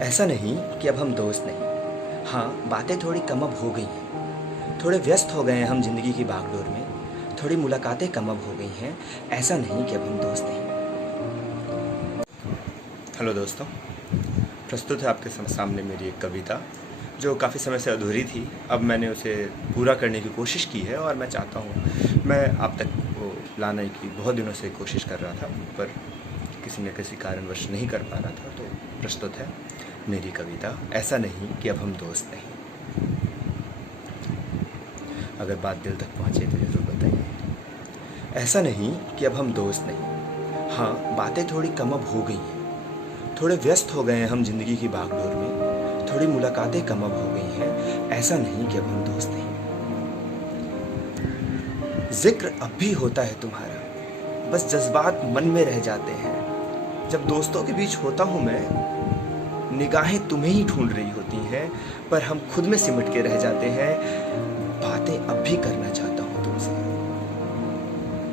ऐसा नहीं कि अब हम दोस्त नहीं। हाँ, बातें थोड़ी कम अब हो गई हैं। थोड़े व्यस्त हो गए हैं हम ज़िंदगी की भागदौड़ में। थोड़ी मुलाकातें कम अब हो गई हैं। ऐसा नहीं कि अब हम दोस्त नहीं। हेलो दोस्तों, प्रस्तुत है आपके सामने मेरी एक कविता जो काफ़ी समय से अधूरी थी। अब मैंने उसे पूरा करने की कोशिश की है और मैं चाहता हूँ मैं आप तक वो लाने की बहुत दिनों से कोशिश कर रहा था, पर किसी न किसी कारणवश नहीं कर पा रहा था। तो प्रस्तुत है मेरी कविता, ऐसा नहीं कि अब हम दोस्त नहीं। अगर बात दिल तक पहुँचे तो ज़रूर बताइए। ऐसा नहीं कि अब हम दोस्त नहीं। हाँ, बातें थोड़ी कम अब हो गई हैं। थोड़े व्यस्त हो गए हैं हम ज़िंदगी की भागदौड़ में। थोड़ी मुलाकातें कम अब हो गई हैं। ऐसा नहीं कि अब हम दोस्त नहीं। जिक्र अब भी होता है तुम्हारा, बस जज्बात मन में रह जाते हैं। जब दोस्तों के बीच होता हूँ मैं, निगाहें तुम्हें ही ढूंढ रही होती हैं, पर हम खुद में सिमट के रह जाते हैं। बातें अब भी करना चाहता हूँ तुमसे,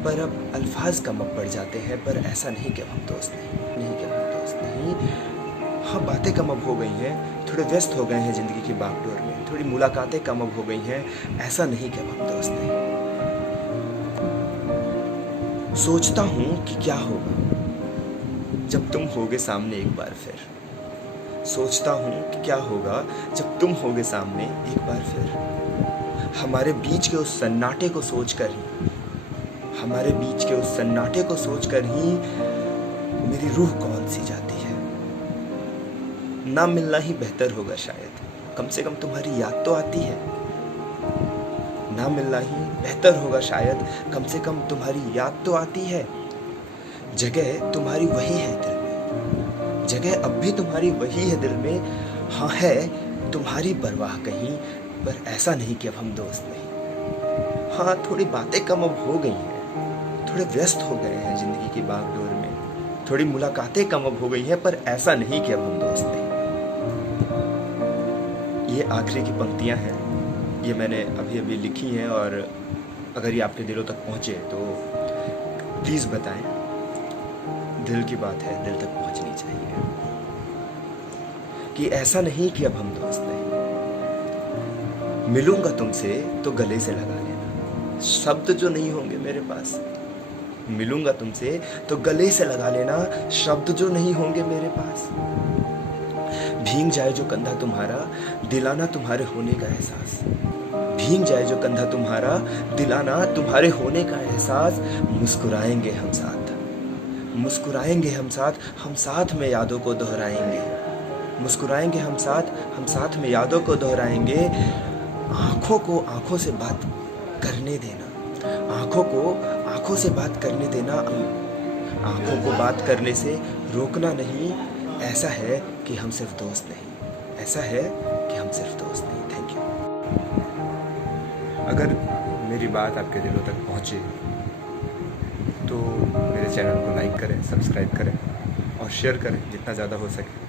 पर अब अल्फाज कम अब पड़ जाते हैं। पर ऐसा नहीं कि अब हम दोस्त नहीं कि अब हम दोस्त नहीं। हाँ, बातें कम अब हो गई हैं। थोड़े व्यस्त हो गए हैं ज़िंदगी की बागडोर में। थोड़ी मुलाकातें कम अब हो गई हैं। ऐसा नहीं कि अब हम दोस्त नहीं। सोचता हूँ कि क्या होगा जब तुम होगे सामने एक बार फिर। सोचता हूँ कि क्या होगा जब तुम होगे सामने एक बार फिर। हमारे बीच के उस सन्नाटे को सोचकर ही हमारे बीच के उस सन्नाटे को सोचकर ही मेरी रूह कौन सी जाती है। ना मिलना ही बेहतर होगा शायद, कम से कम तुम्हारी याद तो आती है। ना मिलना ही बेहतर होगा शायद, कम से कम तुम्हारी याद तो आती है। जगह तुम्हारी वही है दिल में, जगह अब भी तुम्हारी वही है दिल में। हाँ, है तुम्हारी परवाह कहीं, पर ऐसा नहीं कि अब हम दोस्त नहीं। हाँ, थोड़ी बातें कम अब हो गई हैं। थोड़े व्यस्त हो गए हैं ज़िंदगी की बागडोर में। थोड़ी मुलाकातें कम अब हो गई हैं, पर ऐसा नहीं कि अब हम दोस्त नहीं। ये आखिरी की पंक्तियाँ हैं, ये मैंने अभी अभी लिखी हैं, और अगर ये आपके दिलों तक पहुँचे तो प्लीज़ बताएं। दिल की बात है, दिल तक पहुँचनी चाहिए कि ऐसा नहीं कि अब हम दोस्त नहीं। मिलूंगा तुमसे तो गले से लगा लेना, शब्द जो नहीं होंगे मेरे पास। मिलूंगा तुमसे तो गले से लगा लेना, शब्द जो नहीं होंगे मेरे पास। भीग जाए जो कंधा तुम्हारा, दिलाना तुम्हारे होने का एहसास। भीग जाए जो कंधा तुम्हारा, दिलाना तुम्हारे होने का एहसास। मुस्कुराएंगे हम साथ, मुस्कुराएंगे हम साथ में यादों को दोहराएंगे। मुस्कुराएंगे हम साथ में यादों को दोहराएंगे। आँखों को आँखों से बात करने देना, आँखों को आँखों से बात करने देना। आँखों को बात करने से रोकना नहीं। ऐसा है कि हम सिर्फ दोस्त नहीं, ऐसा है कि हम सिर्फ दोस्त नहीं। Thank you. अगर मेरी बात आपके दिलों तक पहुँचे तो मेरे चैनल को लाइक करें, सब्सक्राइब करें और शेयर करें जितना ज़्यादा हो सके।